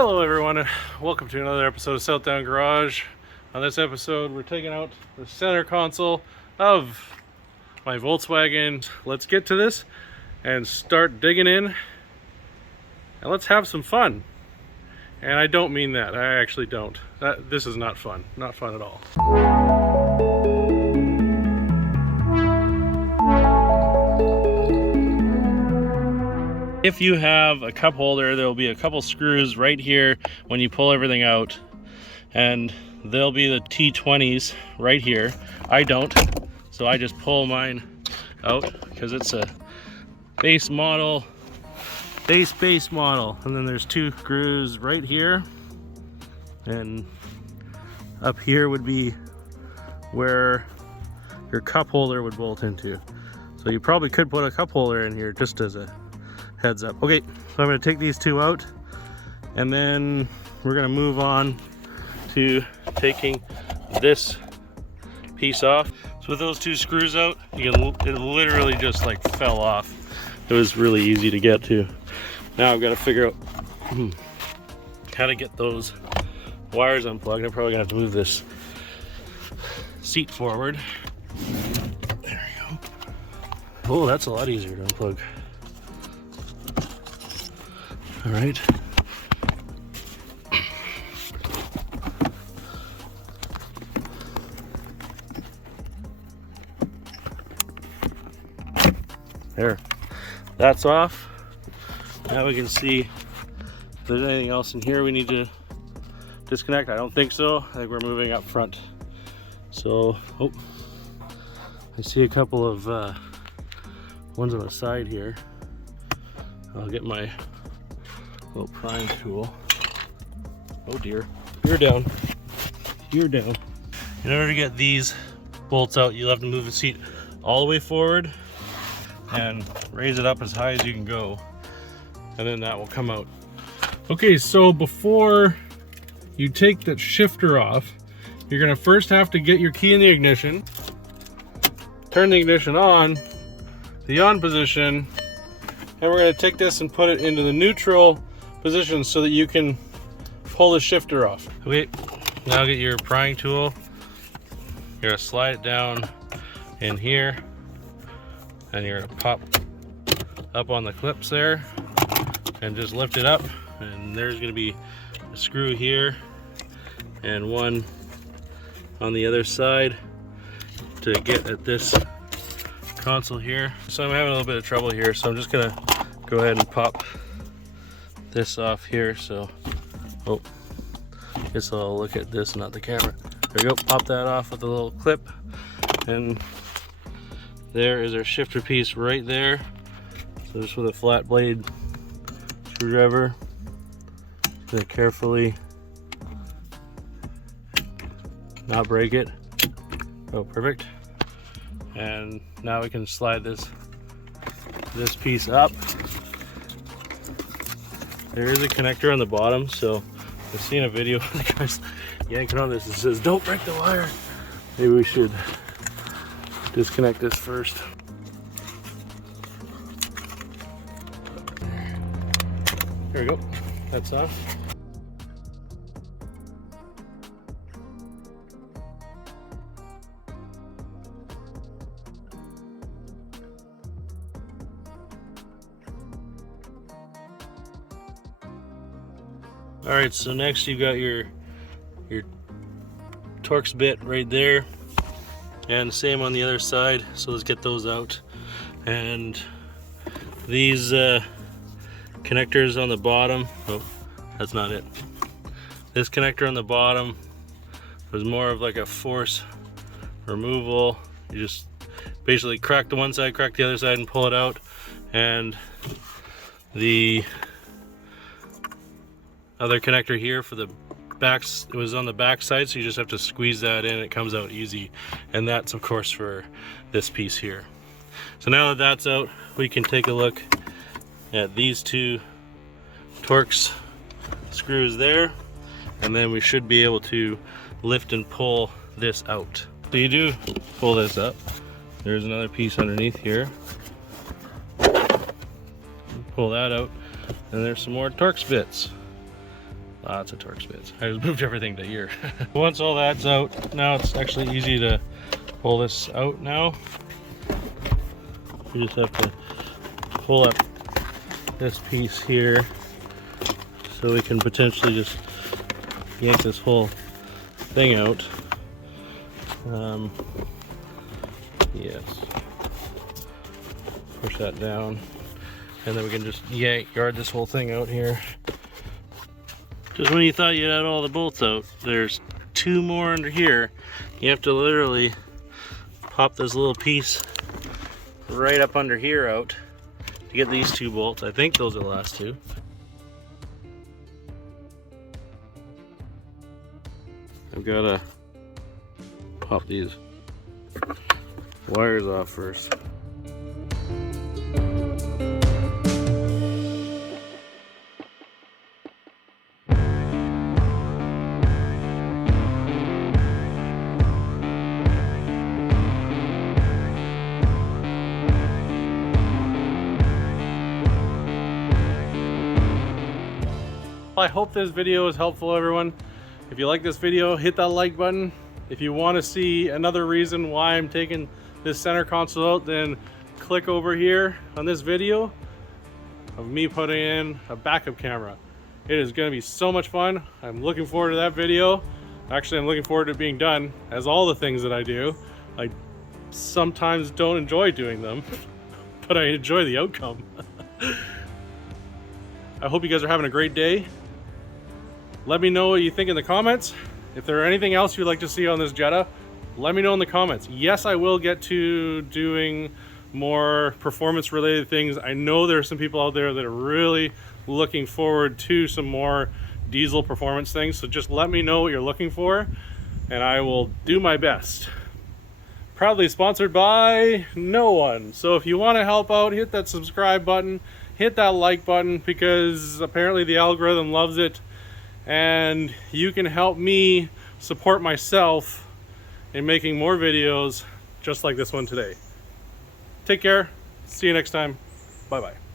Hello everyone, welcome to another episode of Southdown Garage. On this episode we're taking out the center console of my Volkswagen. Let's get to this and start digging in and let's have some fun. And I don't mean that, I actually don't. This is not fun at all. If you have a cup holder, there will be a couple screws right here when you pull everything out, and there'll be the T20s right here. I don't, so I just pull mine out because it's a base model, base model. And then there's two screws right here, and up here would be where your cup holder would bolt into. So you probably could put a cup holder in here just as a heads up. Okay, so I'm going to take these two out and then we're going to move on to taking this piece off. So with those two screws out, it literally just like fell off. It was really easy to get to. Now I've got to figure out how to get those wires unplugged. I'm probably going to have to move this seat forward. There we go. Oh, that's a lot easier to unplug. All right. There. That's off. Now we can see if there's anything else in here we need to disconnect. I don't think so. I think we're moving up front. So, oh, I see a couple of ones on the side here. I'll get my little prying tool. Oh dear, you're down. You're down. In order to get these bolts out, you'll have to move the seat all the way forward and raise it up as high as you can go, and then that will come out. Okay, so before you take the shifter off, you're gonna first have to get your key in the ignition, turn the ignition on, the on position, and we're gonna take this and put it into the neutral position so that you can pull the shifter off. Okay, now get your prying tool. You're gonna slide it down in here, and you're gonna pop up on the clips there and just lift it up, and there's gonna be a screw here and one on the other side to get at this console here. So I'm having a little bit of trouble here, so I'm just gonna go ahead and pop this off here. So, oh, guess I'll look at this, not the camera. There we go, pop that off with a little clip, and there is our shifter piece right there. So just with a flat blade screwdriver, gonna carefully not break it. Oh, perfect. And now we can slide this piece up. There is a connector on the bottom, so I've seen a video of the guys yanking on this. It says, don't break the wire. Maybe we should disconnect this first. There we go, that's off. All right, so next you got your Torx bit right there, and same on the other side. So let's get those out. And these connectors on the bottom, oh, that's not it. This connector on the bottom was more of like a force removal. You just basically crack the one side, crack the other side, and pull it out. And the other connector here for the backs, it was on the back side, so you just have to squeeze that in, it comes out easy. And that's of course for this piece here. So now that that's out, we can take a look at these two Torx screws there, and then we should be able to lift and pull this out. So you do pull this up, there's another piece underneath here, pull that out, and there's some more Torx bits. Lots of Torx bits. I just moved everything to here. Once all that's out, now it's actually easy to pull this out now. You just have to pull up this piece here so we can potentially just yank this whole thing out. Yes. Push that down, and then we can just yard this whole thing out here. Just when you thought you had all the bolts out, there's two more under here. You have to literally pop this little piece right up under here out to get these two bolts. I think those are the last two. I've got to pop these wires off first. I hope this video is helpful, everyone. If you like this video, hit that like button. If you want to see another reason why I'm taking this center console out, then click over here on this video of me putting in a backup camera. It is going to be so much fun. I'm looking forward to that video. Actually, I'm looking forward to it being done, as all the things that I do. I sometimes don't enjoy doing them, but I enjoy the outcome. I hope you guys are having a great day. Let me know what you think in the comments. If there are anything else you'd like to see on this Jetta, let me know in the comments. Yes, I will get to doing more performance related things. I know there are some people out there that are really looking forward to some more diesel performance things. So just let me know what you're looking for and I will do my best. Proudly sponsored by no one. So if you want to help out, hit that subscribe button, hit that like button, because apparently the algorithm loves it. And you can help me support myself in making more videos just like this one today. Take care. See you next time. Bye-bye.